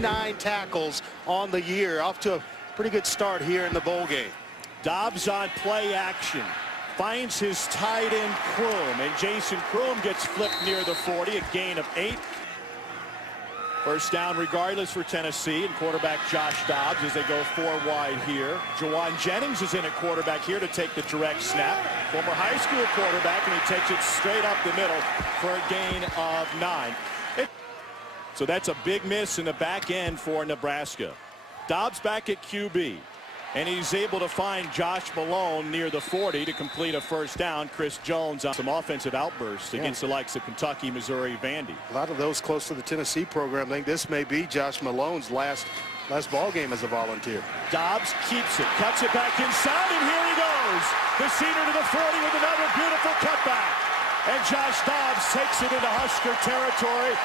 9 tackles on the year. Off to a pretty good start here in the bowl game. Dobbs on play action. Finds his tight end Kroom, and Jason Kroom gets flipped near the 40, a gain of 8. First down regardless for Tennessee, and quarterback Josh Dobbs as they go 4 wide here. Juwan Jennings is in at quarterback here to take the direct snap. Former high school quarterback, and he takes it straight up the middle for a gain of 9. So that's a big miss in the back end for Nebraska. Dobbs back at QB. And he's able to find Josh Malone near the 40 to complete a first down. Chris Jones on some offensive outbursts against the likes of Kentucky, Missouri, Vandy. A lot of those close to the Tennessee program think this may be Josh Malone's last ball game as a volunteer. Dobbs keeps it, cuts it back inside, and here he goes. The cedar to the 40 with another beautiful cutback. And Josh Dobbs takes it into Husker territory.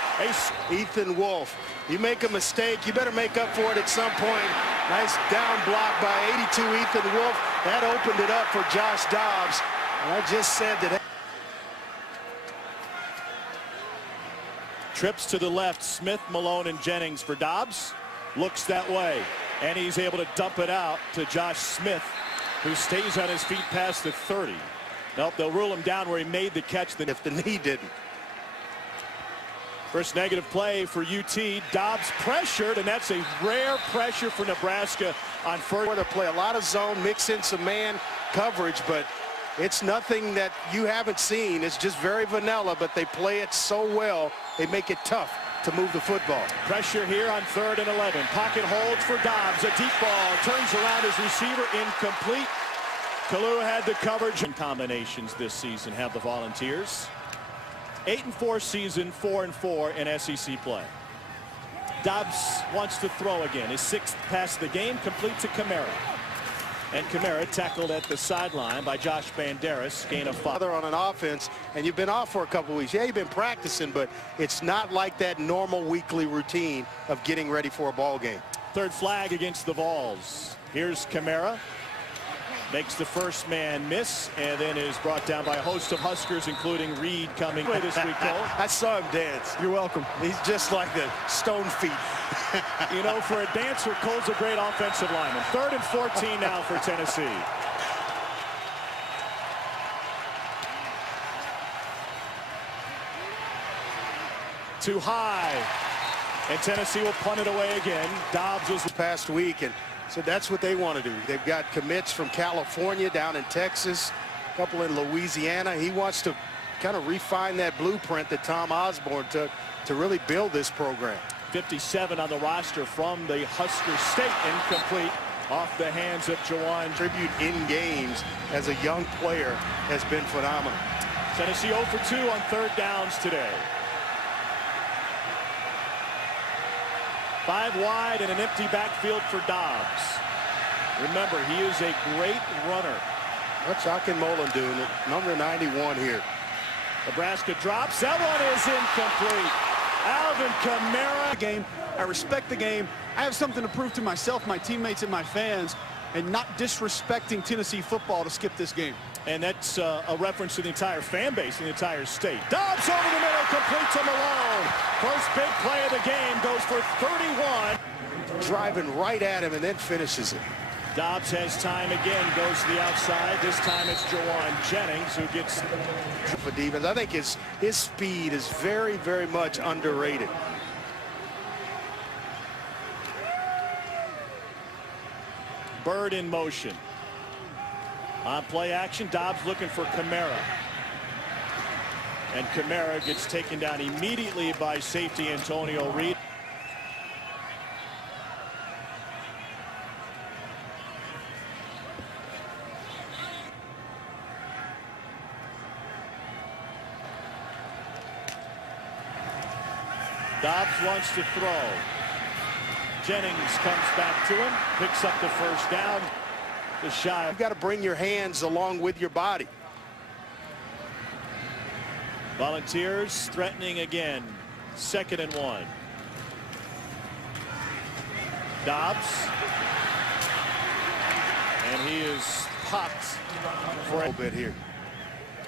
Ethan Wolf, you make a mistake, you better make up for it at some point. Nice down block by 82 Ethan Wolf. That opened it up for Josh Dobbs. And I just said that. Trips to the left, Smith, Malone, and Jennings for Dobbs. Looks that way. And he's able to dump it out to Josh Smith, who stays on his feet past the 30. Nope, they'll rule him down where he made the catch. If the knee didn't. First negative play for UT. Dobbs pressured, and that's a rare pressure for Nebraska on first. They play a lot of zone, mix in some man coverage, but it's nothing that you haven't seen. It's just very vanilla, but they play it so well, they make it tough to move the football. Pressure here on 3rd and 11. Pocket holds for Dobbs. A deep ball turns around his receiver, incomplete. Kalu had the coverage. And combinations this season have the Volunteers. 8-4 season, 4-4 in SEC play. Dobbs wants to throw again. His 6th pass of the game, complete to Kamara. And Kamara tackled at the sideline by Josh Banderas, gain of 5. On an offense, and you've been off for a couple of weeks. Yeah, you've been practicing, but it's not like that normal weekly routine of getting ready for a ball game. 3rd flag against the Vols. Here's Kamara. Makes the first man miss, and then is brought down by a host of Huskers, including Reed coming this week, Cole. I saw him dance. You're welcome. He's just like the stone feet. You know, for a dancer, Cole's a great offensive lineman. 3rd and 14 now for Tennessee. Too high. And Tennessee will punt it away again. Dobbs was past week, and so that's what they want to do. They've got commits from California, down in Texas, a couple in Louisiana. He wants to kind of refine that blueprint that Tom Osborne took to really build this program. 57 on the roster from the Husker State, incomplete off the hands of Juwan. Tribute in games as a young player has been phenomenal. Tennessee 0 for 2 on 3rd downs today. 5 wide and an empty backfield for Dobbs. Remember, he is a great runner. What's Akinmola doing at number 91 here? Nebraska drops. That one is incomplete. Alvin Kamara. Game. I respect the game. I have something to prove to myself, my teammates, and my fans, and not disrespecting Tennessee football to skip this game. And that's a reference to the entire fan base in the entire state. Dobbs over the middle, complete to Malone. First big play of the game, goes for 31. Driving right at him and then finishes it. Dobbs has time again, goes to the outside. This time it's Juwan Jennings who gets for defense. I think his speed is very, very much underrated. Bird in motion. On play action, Dobbs looking for Kamara. And Kamara gets taken down immediately by safety Antonio Reed. Dobbs wants to throw. Jennings comes back to him, picks up the first down. Shy. You've got to bring your hands along with your body. Volunteers threatening again. 2nd and 1. Dobbs. And he is popped for a little bit here.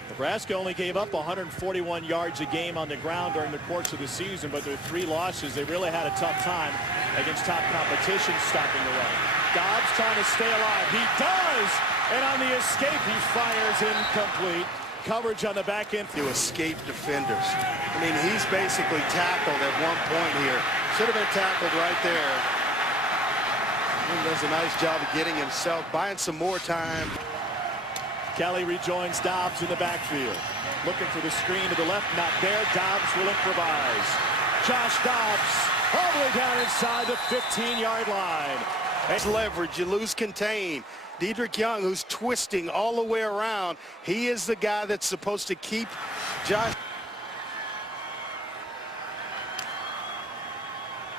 Nebraska only gave up 141 yards a game on the ground during the course of the season, but their 3 losses, they really had a tough time against top competition, stopping the run. Dobbs trying to stay alive. He does! And on the escape, he fires incomplete. Coverage on the back end. To escape defenders. I mean, he's basically tackled at one point here. Should have been tackled right there. He does a nice job of getting himself, buying some more time. Kelly rejoins Dobbs in the backfield. Looking for the screen to the left, not there. Dobbs will improvise. Josh Dobbs all the way down inside the 15-yard line. It's leverage, you lose contain. Dedrick Young, who's twisting all the way around, he is the guy that's supposed to keep Josh.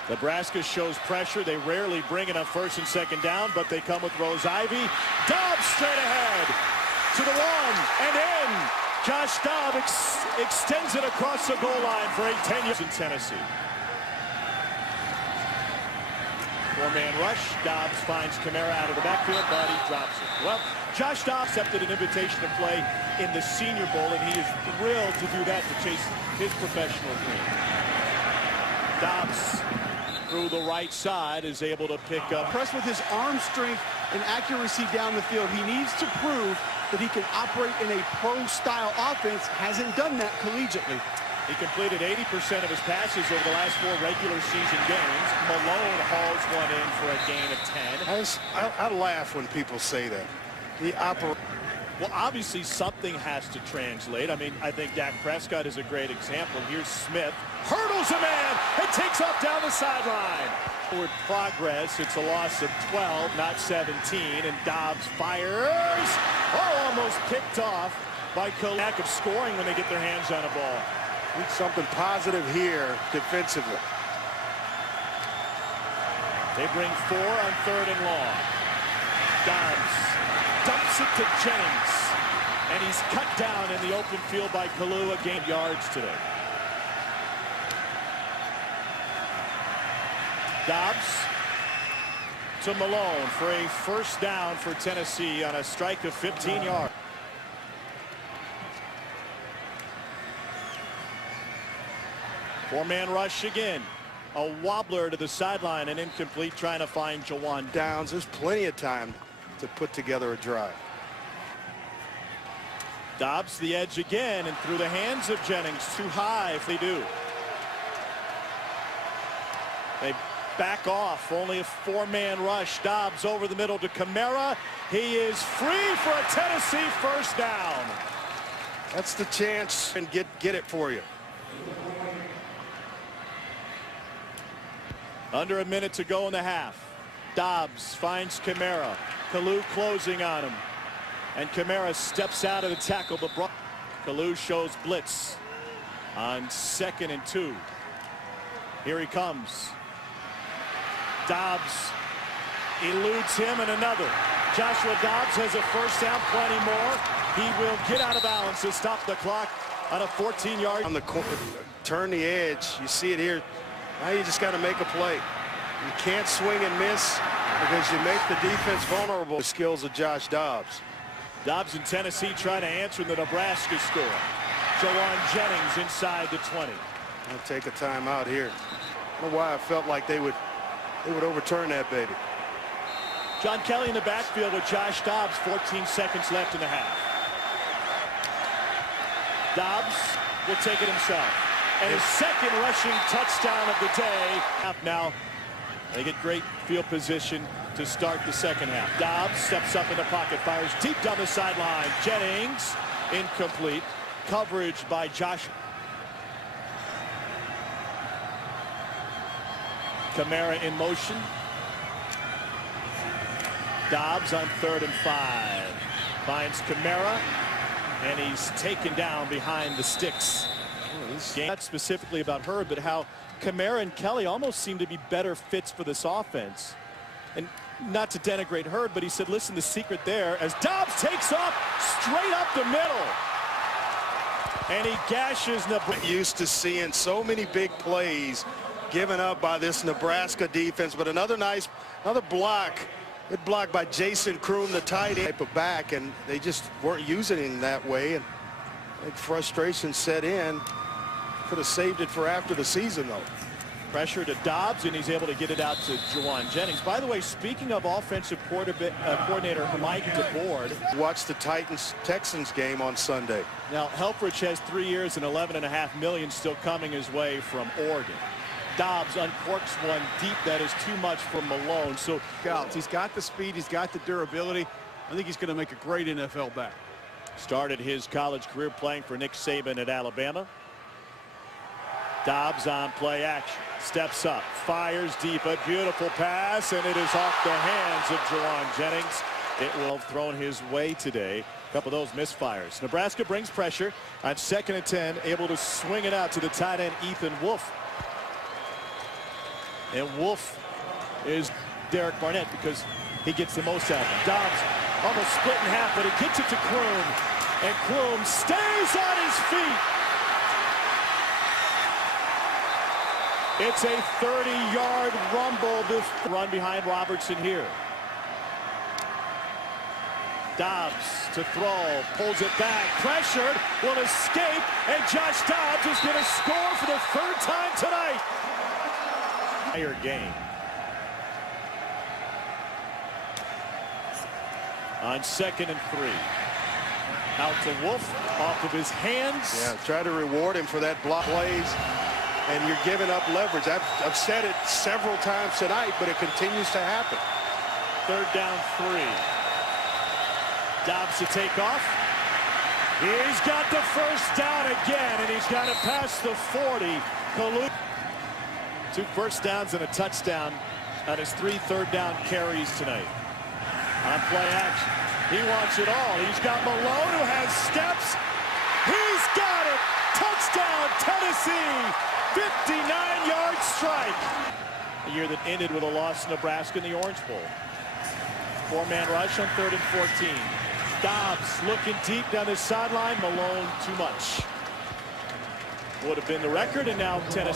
Nebraska shows pressure. They rarely bring it on first and second down, but they come with Rose Ivy. Dobbs straight ahead to the one and in. Josh Dobbs extends it across the goal line for a 10-yard in Tennessee. Four-man rush. Dobbs finds Kamara out of the backfield, but he drops it. Well, Josh Dobbs accepted an invitation to play in the Senior Bowl, and he is thrilled to do that to chase his professional dream. Dobbs, through the right side, is able to pick up. Impressed with his arm strength and accuracy down the field. He needs to prove that he can operate in a pro-style offense. Hasn't done that collegiately. He completed 80% of his passes over the last 4 regular season games. Malone hauls one in for a gain of 10. I laugh when people say that. Well, obviously something has to translate. I mean, I think Dak Prescott is a great example. Here's Smith, hurdles a man, and takes off down the sideline. Forward progress. It's a loss of 12, not 17, and Dobbs fires. Oh, almost picked off by lack of scoring when they get their hands on a ball. Need something positive here defensively. They bring 4 on 3rd and long. Dobbs dumps it to Jennings, and he's cut down in the open field by Kalua. Gained yards today. Dobbs to Malone for a first down for Tennessee on a strike of 15 yards. Four-man rush again. A wobbler to the sideline and incomplete, trying to find Jawan Downs. There's plenty of time to put together a drive. Dobbs the edge again, and through the hands of Jennings. Too high if they do. They back off. Only a 4-man rush. Dobbs over the middle to Kamara. He is free for a Tennessee first down. That's the chance, and get it for you. Under a minute to go in the half. Dobbs finds Kamara. Kalou closing on him. And Kamara steps out of the tackle. But Kalou shows blitz on 2nd and 2. Here he comes. Dobbs eludes him, and another. Joshua Dobbs has a first down, plenty more. He will get out of bounds to stop the clock on a 14-yard. On the corner, turn the edge. You see it here. Now you just got to make a play. You can't swing and miss because you make the defense vulnerable. The skills of Josh Dobbs. Dobbs in Tennessee trying to answer the Nebraska score. Jawan Jennings inside the 20. I'll take a timeout here. I don't know why I felt like they would overturn that baby. John Kelly in the backfield with Josh Dobbs. 14 seconds left in the half. Dobbs will take it himself. And his second rushing touchdown of the day. Now they get great field position to start the second half. Dobbs steps up in the pocket, fires deep down the sideline. Jennings incomplete. Coverage by Josh. Kamara in motion. Dobbs on 3rd and 5. Finds Kamara, and he's taken down behind the sticks. Not specifically about Hurd, but how Kamara and Kelly almost seem to be better fits for this offense. And not to denigrate Hurd, but he said, listen, the secret there, as Dobbs takes off straight up the middle. And he gashes Nebraska. Used to seeing so many big plays given up by this Nebraska defense, but another block. Good block by Jason Kroom, the tight end, type of back, and they just weren't using him that way. And I think frustration set in. Could have saved it for after the season, though. Pressure to Dobbs, and he's able to get it out to Juwan Jennings. By the way, speaking of offensive coordinator Mike DeBoard. Watched the Texans game on Sunday. Now, Helfrich has 3 years and $11.5 million still coming his way from Oregon. Dobbs uncorks one deep. That is too much for Malone. So He's got the speed. He's got the durability. I think he's going to make a great NFL back. Started his college career playing for Nick Saban at Alabama. Dobbs on play action. Steps up. Fires deep. A beautiful pass, and it is off the hands of Juwan Jennings. It will have thrown his way today. A couple of those misfires. Nebraska brings pressure on 2nd and 10. Able to swing it out to the tight end, Ethan Wolf. And Wolf is Derek Barnett because he gets the most out of him. Dobbs almost split in half, but he gets it to Kroom. And Kroom stays on his feet. It's a 30-yard rumble. Run behind Robertson here. Dobbs to throw, pulls it back, pressured, will escape, and Josh Dobbs is going to score for the 3rd time tonight. Higher game. On 2nd and 3. Out to Wolf, off of his hands. Yeah, try to reward him for that block plays, and you're giving up leverage. I've said it several times tonight, but it continues to happen. 3rd down 3. Dobbs to take off. He's got the 1st down again, and he's got to pass the 40. 2 first downs and a touchdown on his 3 3rd down carries tonight. On play action. He wants it all. He's got Malone, who has steps. He's got it. Touchdown, Tennessee. 59-yard strike. A year that ended with a loss to Nebraska in the Orange Bowl. 4-man rush on 3rd and 14. Dobbs looking deep down the sideline. Malone too much. Would have been the record, and now Tennessee.